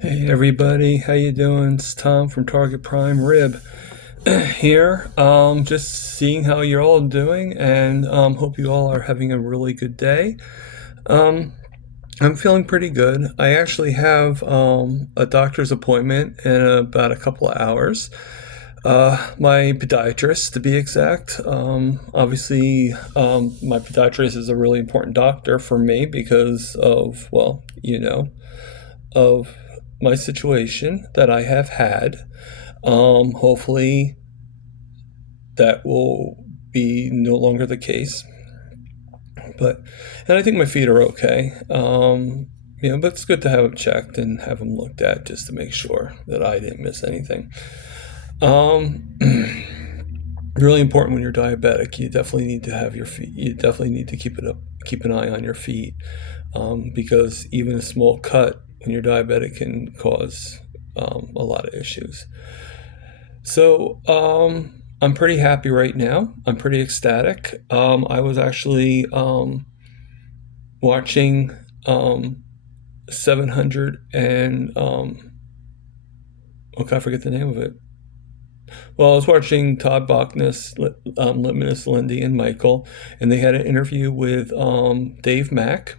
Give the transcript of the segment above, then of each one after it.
Hey everybody, how you doing? It's Tom from Target Prime Rib here. Just seeing how you're all doing, and hope you all are having a really good day. Um, I'm feeling pretty good. I actually have a doctor's appointment in about a couple of hours. My podiatrist, to be exact. Obviously, my podiatrist is a really important doctor for me because of, well, of my situation that I have had. Hopefully, that will be no longer the case. But, and I think my feet are okay. But it's good to have them checked and have them looked at just to make sure that I didn't miss anything. Um, Really important when you're diabetic. You definitely need to have your feet. You definitely need to keep an eye on your feet, because even a small cut when you're diabetic can cause a lot of issues. So I'm pretty happy right now. I'm pretty ecstatic. I was actually watching 700 and I forget the name of it. Well, I was watching Todd Bachnes, Litmanus, Lindy, and Michael, and they had an interview with Dave Mack.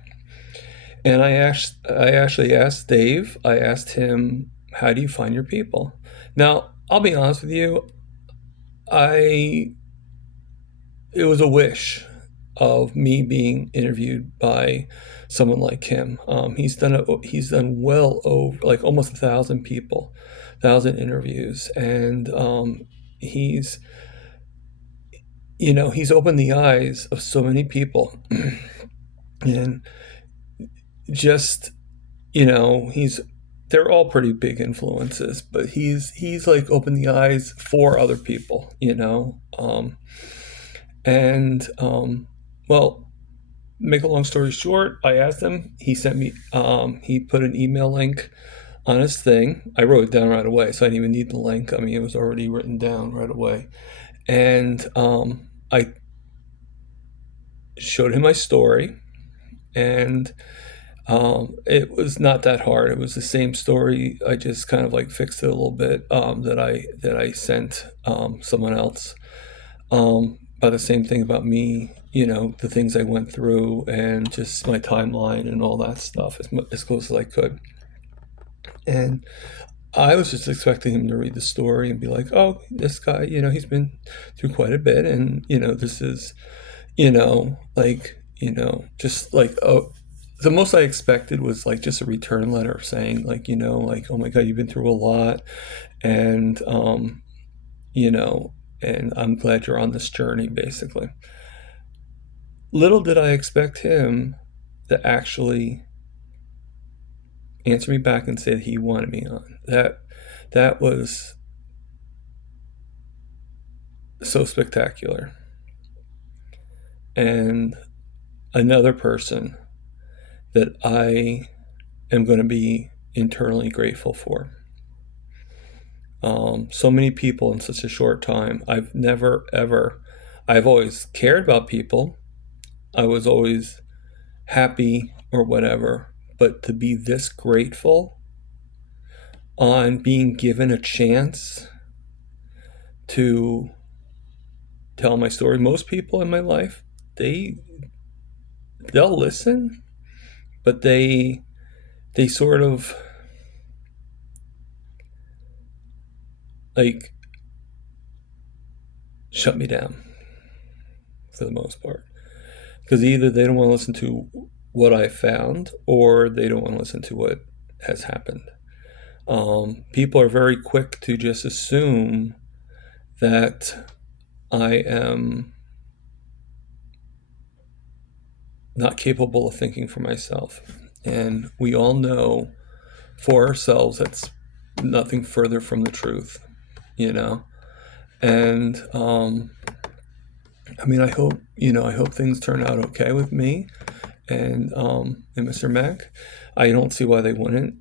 And I actually asked Dave. I asked him, "How do you find your people?" Now, I'll be honest with you. I It was a wish of me being interviewed by someone like him. He's done well over like almost 1,000 people, 1,000 interviews, and he's he's opened the eyes of so many people, and just he's they're all pretty big influences, but he's like opened the eyes for other people, and well, make a long story short, I asked him. He sent me. He put an email link on his thing. I wrote it down right away, so I didn't even need the link. I mean, it was already written down right away. And I showed him my story, and it was not that hard. It was the same story. I just kind of like fixed it a little bit, that I sent someone else. About the same thing about me, the things I went through and just my timeline and all that stuff as close as I could. And I was just expecting him to read the story and be like, "Oh, this guy, he's been through quite a bit, and this is, just like, oh." The most I expected was like just a return letter saying like, like, "Oh my God, you've been through a lot, and you know, and I'm glad you're on this journey," basically. Little did I expect him to actually answer me back and say that he wanted me on. That was so spectacular. And another person that I am going to be internally grateful for. So many people in such a short time. I've always cared about people. I was always happy or whatever. But to be this grateful on being given a chance to tell my story. Most people in my life, they they'll listen, but they sort of like shut me down for the most part, because either they don't want to listen to what I found or they don't want to listen to what has happened. People are very quick to just assume that I am not capable of thinking for myself. And we all know for ourselves that's nothing further from the truth, you know? And I mean, I hope things turn out okay with me and Mr. Mac. I don't see why they wouldn't.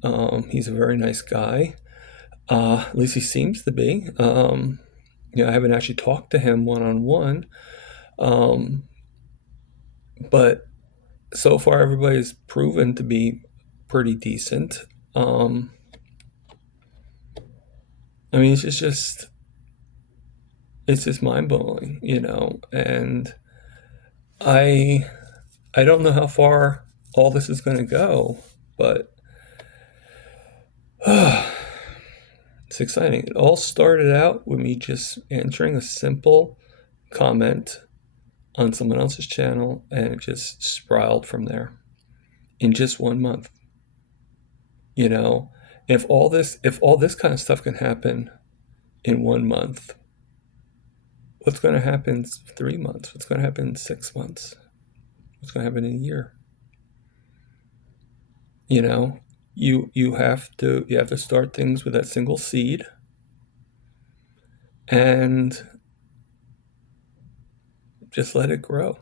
He's a very nice guy. At least he seems to be. I haven't actually talked to him one on one, but so far everybody's proven to be pretty decent. Um, I mean, it's just mind-blowing, and I I don't know how far all this is going to go, but it's exciting. It all started out with me just answering a simple comment on someone else's channel, and it just spiraled from there in just 1 month. You know, if all this kind of stuff can happen in 1 month, what's going to happen in 3 months? What's going to happen in 6 months? What's going to happen in a year? You know, you have to start things with that single seed and just let it grow.